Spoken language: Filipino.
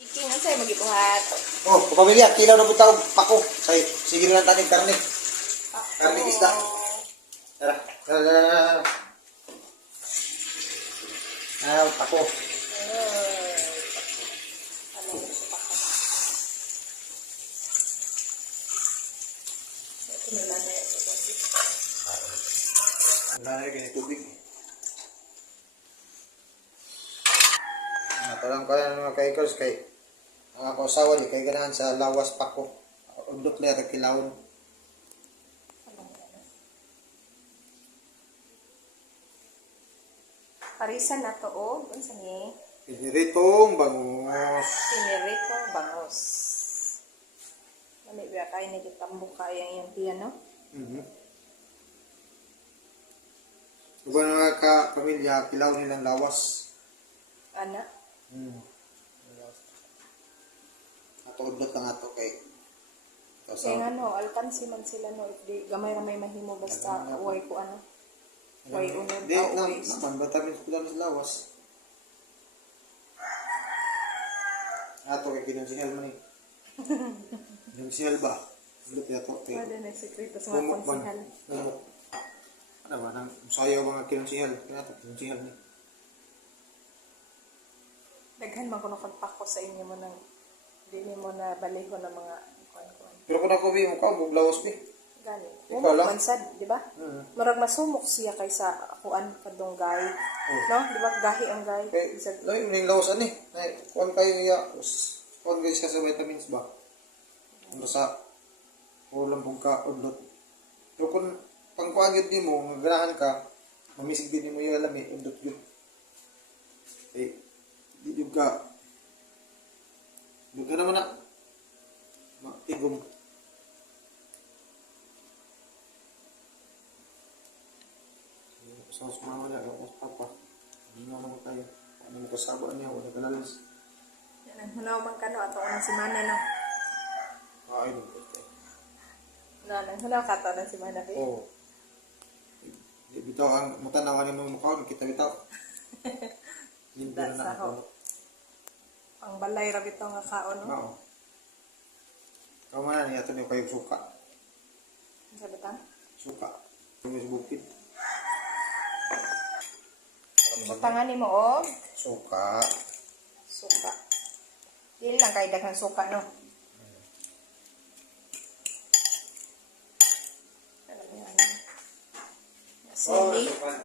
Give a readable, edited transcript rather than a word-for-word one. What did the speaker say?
Iking ang sa'yo mag-ibuhat. Oh, kapamilya, kilaw na punta ko pako. Sige lang tanig karne. Karne isda. Tara, tara, tara, tara. Pako. Ano gusto pa ka? Ito na lang na ito. Ang dami ganyan tubig. Parang kaya mga kaikers kay ang ako asawa di kay ganahan sa lawas pako. Undok na ito kilawon. Parisan na to o. Unsa ni? Piniritong bangus. Pinirito bangos. Mali ba kayo nagitambok kaya yung piano? Iba na nga ka-pamilya, kilaw nilang lawas. Ana? Ato udlot lang ato kay Kaya nga no, alkansi man sila no. If di, gamay na may mahimo basta uway ko ano. Uway unod Di, uway. naman, batamin sa lawas. Ato kay kinonsihal man eh. Kinonsihal ba? Udlot yato kay Wala na sekreto sa mga konsihal. Ano ba, nang sayaw mga kinonsihal. Kaya ito, kinonsihal ni. Daghan man ko nakagpako sa inyo mo nang dili mo na baliho ng mga kuan-kuan. Pero kung ako bi, mukha mo, lawas bi. Gani. Ikaw lang? Mansad, di ba? Murag masumok siya kaysa kuan kadong gay. No? Di ba? Gahi ang gay. Kay, Bisag lawi mo yung lawasan eh. Kuhan kayo niya, kuhan kayo siya sa vitamins ba? Ano sa, ulam pong ka, udlot. Pero kung pangkuagid din mo, maganahan ka, mamisig din mo yung alam eh, udlot yun. Eh, di yung ka, doon ka naman na, matigom. Sa sumama na, ako sa papa. Hindi nga naman tayo. Ano mo kasaba niya, wala kalalis. yan ang hunaw man kano ato unang semana no. Ay, no, okay. Na nang hunaw ka to ng semana kay. Oo. Bitaw ang matanawan ng mga mukha, kita bitaw. Hindi na Sa ho. ako. Ang balay ra bitaw nga kaon no. Oo. Kamu na niya ito niyo kayo suka. Sabi ta? Suka. Yung sa bukid. Butangan nimo og Suka. suka. Dili lang kay daghang suka no. Alam niyo ano. Sili.